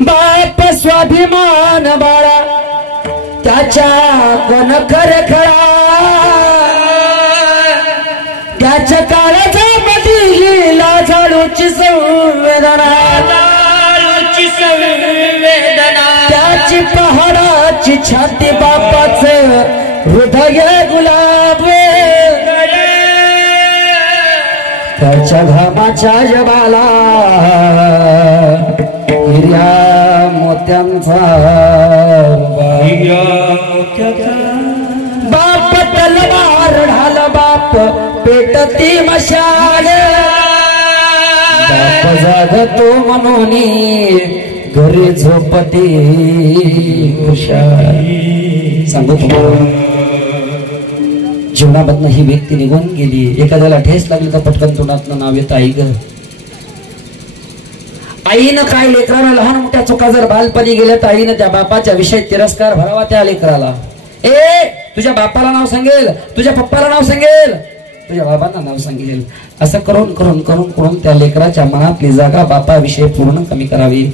बाप स्वाभिमान बाळा त्याच्या कोण खरे खळा त्याच्या काळाच्या मध्ये लाजाळूची संवेदना त्याची पहाडाची छाती बापाच हृदय गुलाब त्याच्या घामाच्या जबाला हिर्या मोत्यांचा बाप तलवार ढाल बाप पेटती मशाल बाप जागतो म्हणून घरी झोपती खुशाल। सांगू तुम्हाला जीवनामधनं ही व्यक्ती निघून गेली। एखाद्याला ठेस लागली तर पटकन तोंडातनं नाव येतं आई ग। आईनं काय लेकराला लहान मोठ्या चुका जर बालपणी गेल्या तर आईनं त्या बापाच्या विषयी तिरस्कार भरावा त्या लेकराला। तुझ्या बापाला नाव सांगेल, तुझ्या पप्पाला नाव सांगेल, तुझ्या बाबांना नाव सांगेल, असं करून करून करून करून त्या लेकराच्या मनातली जागा बापाविषयी पूर्ण कमी करावी।